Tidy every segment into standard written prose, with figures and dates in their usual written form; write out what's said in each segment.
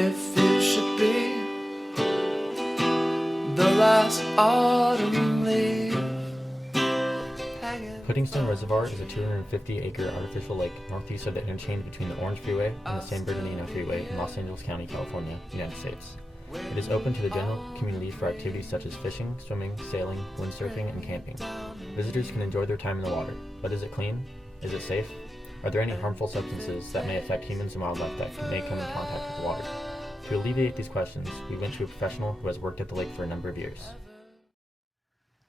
If it should be the last autumn leaf hanging. Puddingstone Reservoir is a 250-acre artificial lake northeast of the interchange between the Orange Freeway and the San Bernardino Freeway in Los Angeles County, California, United States. It is open to the general community for activities such as fishing, swimming, sailing, windsurfing, and camping. Visitors can enjoy their time in the water. But is it clean? Is it safe? Are there any harmful substances that may affect humans and wildlife that may come in contact with the water? To alleviate these questions, we went to a professional who has worked at the lake for a number of years.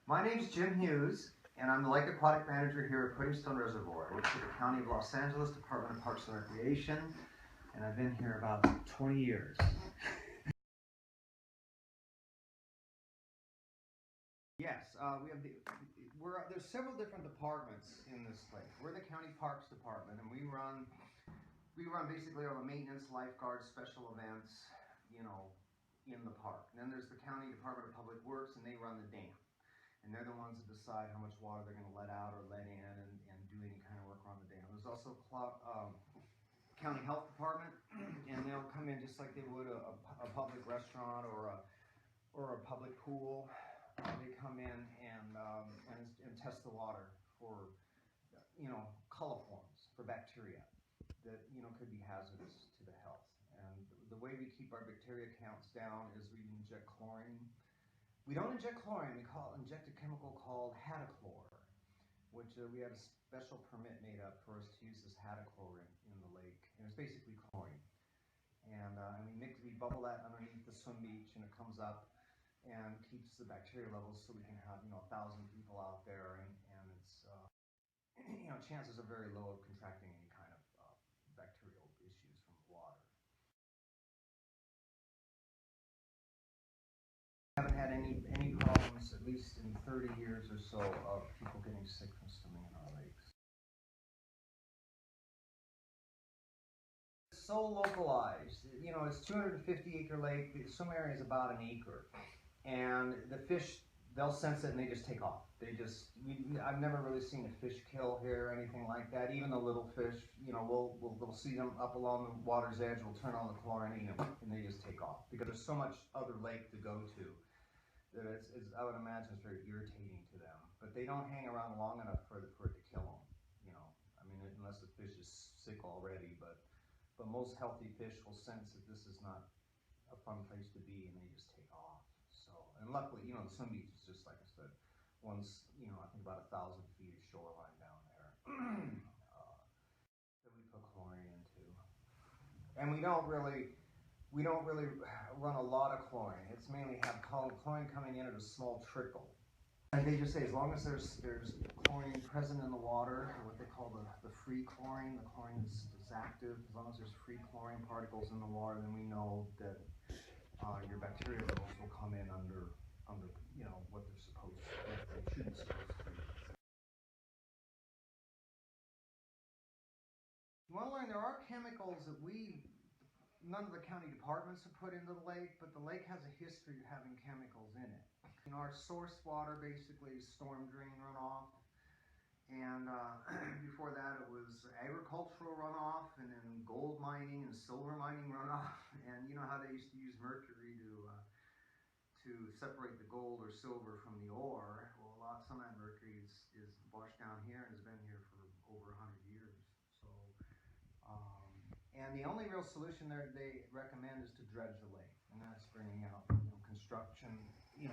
My name is Jim Hughes, and I'm the Lake Aquatic Manager here at Puddingstone Reservoir. I work for the County of Los Angeles Department of Parks and Recreation, and I've been here about 20 years. Yes, there's several different departments in this lake. We're the County Parks Department, and we run basically all the maintenance, lifeguards, special events, in the park. And then there's the County Department of Public Works, and they run the dam. And they're the ones that decide how much water they're going to let out or let in and do any kind of work around the dam. There's also County Health Department, and they'll come in just like they would a public restaurant or a public pool. They come in and test the water for coliforms, for bacteria that could be hazardous to the health. And the way we keep our bacteria counts down is we inject chlorine. We don't inject chlorine, we inject a chemical called hadachlor, which we have a special permit made up for us to use this hadachlor in the lake. And it's basically chlorine. And we bubble that underneath the swim beach, and it comes up and keeps the bacteria levels so we can have 1,000 people out there, and it's chances are very low of contracting any kind of bacterial issues from the water. Haven't had any problems, at least in 30 years or so, of people getting sick from swimming in our lakes. It's so localized. It's 250-acre lake. The swim area is about an acre, and the fish, they'll sense it and they just take off. I've never really seen a fish kill here or anything like that. Even the little fish, we'll see them up along the water's edge. We'll turn on the chlorine and they just take off because there's so much other lake to go to that I would imagine it's very irritating to them. But they don't hang around long enough for it to kill them. Unless the fish is sick already. But most healthy fish will sense that this is not a fun place to be, and they just take off. So, and luckily, the swim beach is just like I said, once I think about 1,000 feet of shoreline down there that we put chlorine into, and we don't really run a lot of chlorine. It's mainly have chlorine coming in at a small trickle. And they just say as long as there's chlorine present in the water, or what they call the free chlorine, the chlorine is active. As long as there's free chlorine particles in the water, then we know that your bacteria levels will come in under what they're supposed to, what they should be supposed to be. You want to learn, there are chemicals that none of the county departments have put into the lake, but the lake has a history of having chemicals in it. Our source water basically is storm drain runoff, and before that it was agricultural runoff, and then gold mining and silver mining runoff. And you know how they used to use mercury to separate the gold or silver from the ore? Well, some of that mercury is washed down here and has been here for over 100 years. So, and the only real solution they recommend is to dredge the lake, and that's bringing out construction.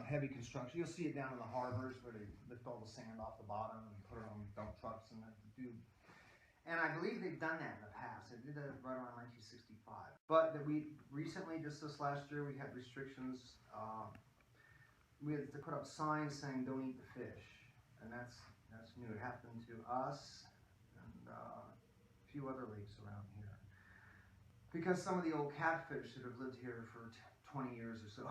Heavy construction. You'll see it down in the harbors where they lift all the sand off the bottom and put it on dump trucks and and I believe they've done that in the past. They did that right around 1965. But we recently, just this last year, we had restrictions. We had to put up signs saying "Don't eat the fish," and that's new. It happened to us and a few other lakes around here because some of the old catfish that have lived here for 20 years or so,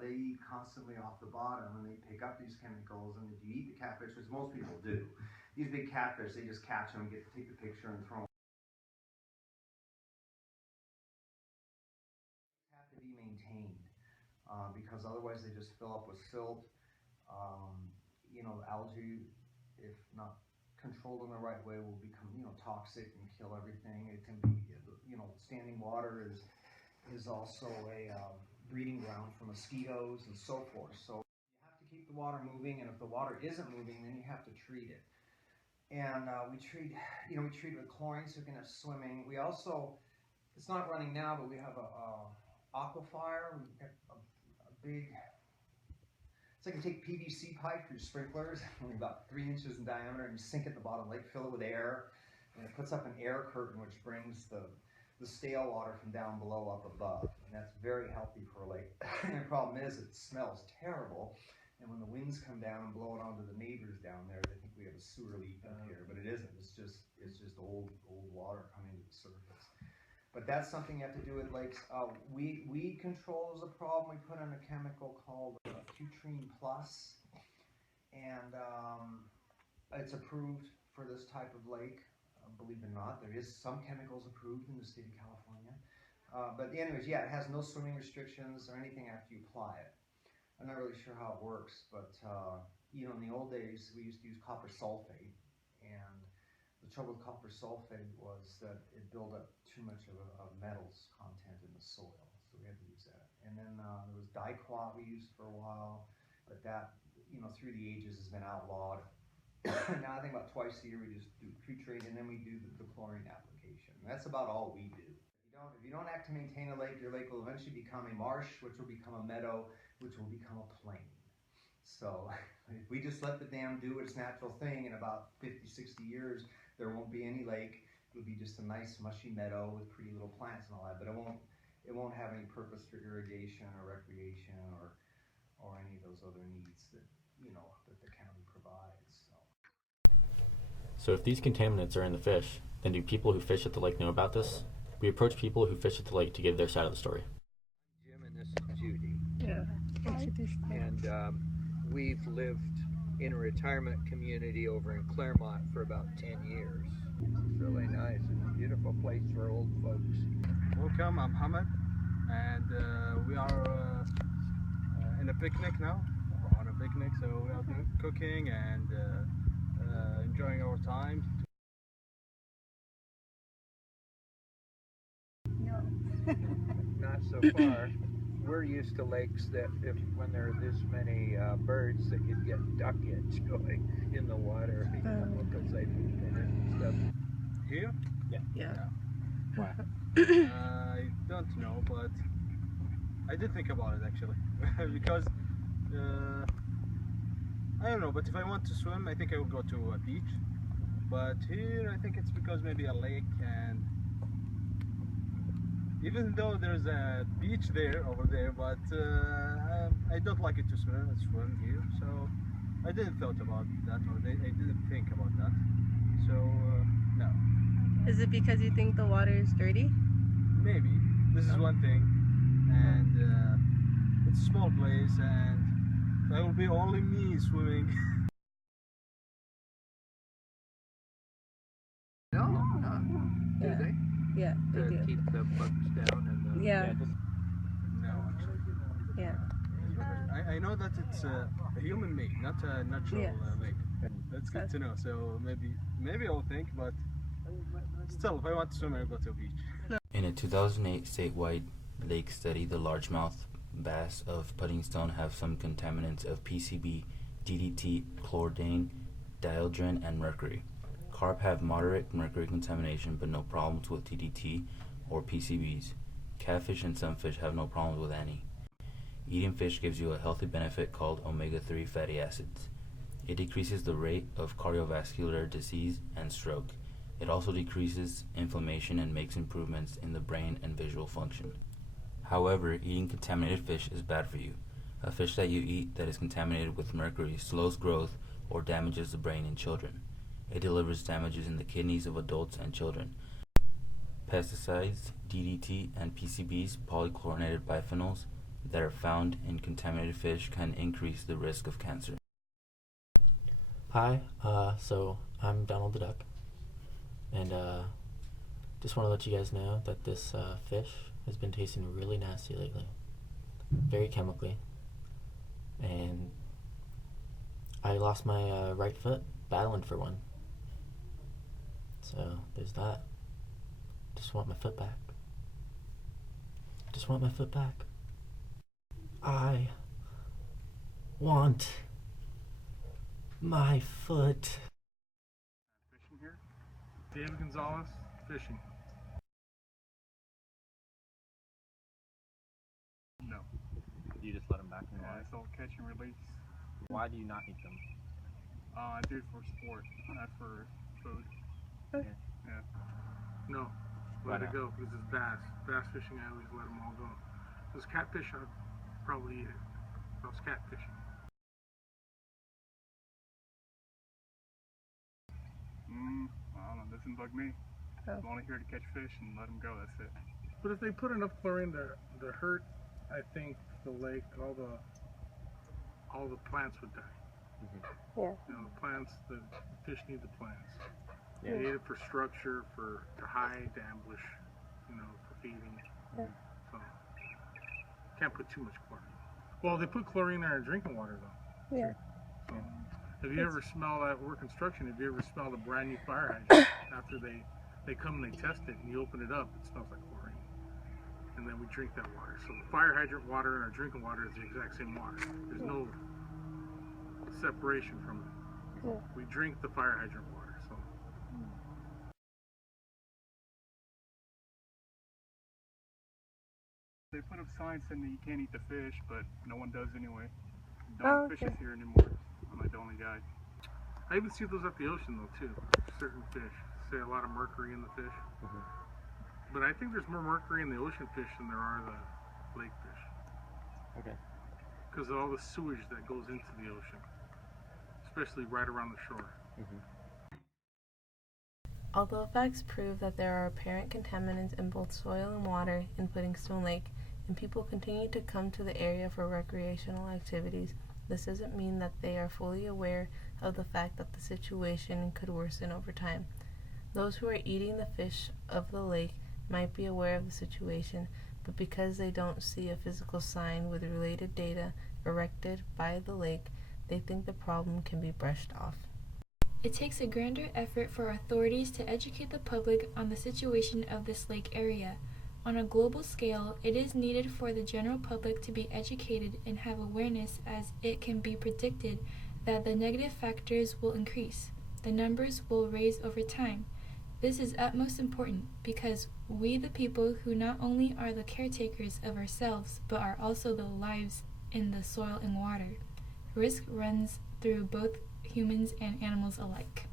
they eat constantly off the bottom, and they pick up these chemicals. And if you eat the catfish, which most people do, these big catfish, they just catch them, take the picture, and throw them. They have to be maintained because otherwise they just fill up with silt. Algae, if not controlled in the right way, will become toxic and kill everything. It can be standing water is also a breeding ground for mosquitoes and so forth. So you have to keep the water moving, and if the water isn't moving, then you have to treat it. And we treat it with chlorine so we can have swimming. We also, it's not running now, but we have a aquifer. We have a big, it's like you take PVC pipe through sprinklers, only about 3 inches in diameter, and you sink it at the bottom of the lake, fill it with air, and it puts up an air curtain which brings the stale water from down below up above, and that's very healthy for a lake. And the problem is it smells terrible, and when the winds come down and blow it onto the neighbors down there, they think we have a sewer leak up here, but it isn't. It's just old water coming to the surface. But that's something you have to do with lakes. Weed control is a problem. We put in a chemical called Putrine Plus, and it's approved for this type of lake. Believe it or not, there is some chemicals approved in the state of California. But anyways, yeah, it has no swimming restrictions or anything after you apply it. I'm not really sure how it works, but in the old days, we used to use copper sulfate, and the trouble with copper sulfate was that it built up too much of a metals content in the soil, so we had to use that. And then there was diquat we used for a while, but that, through the ages has been outlawed. Now I think about twice a year we just do pre-treat, and then we do the chlorine application. And that's about all we do. If you don't act to maintain a lake, your lake will eventually become a marsh, which will become a meadow, which will become a plain. So if we just let the dam do its natural thing, in about 50, 60 years, there won't be any lake. It'll be just a nice mushy meadow with pretty little plants and all that, but it won't have any purpose for irrigation or recreation or any of those other needs that the county provides. So if these contaminants are in the fish, then do people who fish at the lake know about this? We approach people who fish at the lake to give their side of the story. Jim, and this is Judy. Yeah. And we've lived in a retirement community over in Claremont for about 10 years. It's really nice. It's a beautiful place for old folks. Welcome, I'm Hamad, and we are in a picnic now. We're on a picnic, so we are doing cooking and enjoying our time. No. Not so far. We're used to lakes that when there are this many birds that you'd get ducks going in the water because they poop in it and stuff. Here? Yeah. Wow. I don't know, but I did think about it actually. Because I don't know, but if I want to swim, I think I will go to a beach. But here, I think it's because maybe a lake, and even though there's a beach over there, but I don't like it to swim here, so I didn't thought about that, or I didn't think about that. So no. Is it because you think the water is dirty? Maybe. This is one thing, and it's a small place, and there will be only me swimming. No, do Yeah. they? Yeah, they To do. keep the bugs down and the... Yeah. No, actually. Yeah. I know that it's a human made, not a natural Yes. lake. That's good to know. So maybe I'll think, but still, if I want to swim, I'll go to a beach. In a 2008 statewide lake study, the largemouth bass of Puddingstone have some contaminants of PCB, DDT, chlordane, dieldrin, and mercury. Carp have moderate mercury contamination but no problems with DDT or PCBs. Catfish and some fish have no problems with any. Eating fish gives you a healthy benefit called omega-3 fatty acids. It decreases the rate of cardiovascular disease and stroke. It also decreases inflammation and makes improvements in the brain and visual function. However, eating contaminated fish is bad for you. A fish that you eat that is contaminated with mercury slows growth or damages the brain in children. It delivers damages in the kidneys of adults and children. Pesticides, DDT, and PCBs, polychlorinated biphenyls, that are found in contaminated fish can increase the risk of cancer. Hi, so I'm Donald the Duck, and just want to let you guys know that this fish has been tasting really nasty lately, very chemically, and I lost my right foot battling for one, so there's that. Just want my foot back. just want my foot back. I want my foot. Fishing here. David Gonzalez, fishing. No. You just let them back in the Yeah, water? it's all catch and release. Why do you not eat them? I do it for sport, not for food. Okay. Yeah. No, Why let it not? go because it's bass. Bass fishing, I always let them all go. If it's catfish, I'd probably eat it. If I was catfishing. I don't know. Doesn't bug me. Oh. I'm only here to catch fish and let them go. That's it. But if they put enough chlorine to hurt, I think the lake, all the plants would die. Yeah. You know, the plants, the fish need the plants. Yeah. They need it for structure, to hide, to ambush, you know, for feeding. Yeah. So can't put too much chlorine. Well, they put chlorine in our drinking water though. Yeah. So have you ever smelled that? We're construction. Have you ever smelled a brand new fire hydrant after they come and they test it and you open it up? It smells like chlorine. And then we drink that water. So the fire hydrant water and our drinking water is the exact same water. There's no separation from it. Yeah. We drink the fire hydrant water. So. They put up signs saying that you can't eat the fish, but no one does anyway. No one fishes here anymore. I'm like the only guy. I even see those at the ocean though too. Certain fish say a lot of mercury in the fish. But I think there's more mercury in the ocean fish than there are the lake fish. Okay. Because of all the sewage that goes into the ocean, especially right around the shore. Although facts prove that there are apparent contaminants in both soil and water in Puddingstone Lake, and people continue to come to the area for recreational activities, this doesn't mean that they are fully aware of the fact that the situation could worsen over time. Those who are eating the fish of the lake might be aware of the situation, but because they don't see a physical sign with related data erected by the lake, they think the problem can be brushed off. It takes a grander effort for authorities to educate the public on the situation of this lake area. On a global scale, it is needed for the general public to be educated and have awareness, as it can be predicted that the negative factors will increase. The numbers will rise over time. This is utmost important because we, the people who not only are the caretakers of ourselves, but are also the lives in the soil and water. Risk runs through both humans and animals alike.